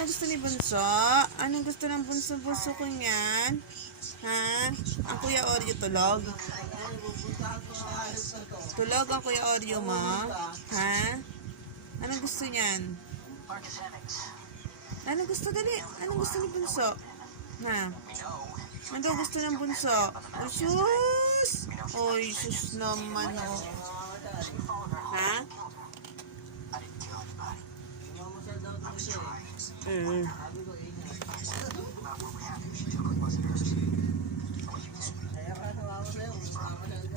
Ano gusto ni Bunso? Anong gusto ng bunso-bunso ko niyan? Ha? Ang Kuya Oreo tulog? Tulog ang Kuya Oreo mo? Ha? Anong gusto niyan? Anong gusto dali? Anong gusto ni Bunso? Ha? Ano gusto ng Bunso? Oh, sus! Oy, sus naman oh. Ha? Mm.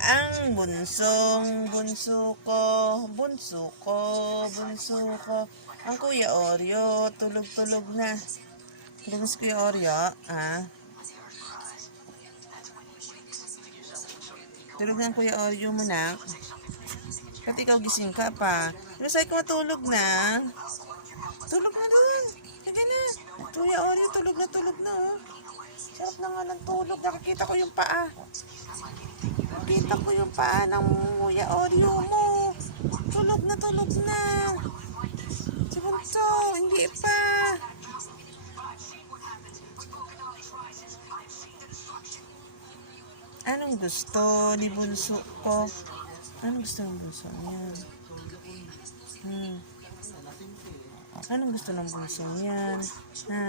Ang bunsong bunso ko, bunso ko, bunso ko. Ang Kuya Oreo, tulog-tulog na. Tulog si Kuya Oreo, ah. Tulog na ang Kuya Oreo mo na. Ba't ikaw gising ka pa? Pero sa'yo ko matulog na. Sige na. Kuya Oreo, tulog na tulog na. Oh. Sarap na nga ng tulog. Nakikita ko yung paa. Nakita ko yung paa ng Kuya Oreo mo. Tulog na tulog na. Si hindi pa. Anong gusto ni Bunso ko? Anong gusto ng Bunso niya? Anong gusto ng Bunso niyan? Ha?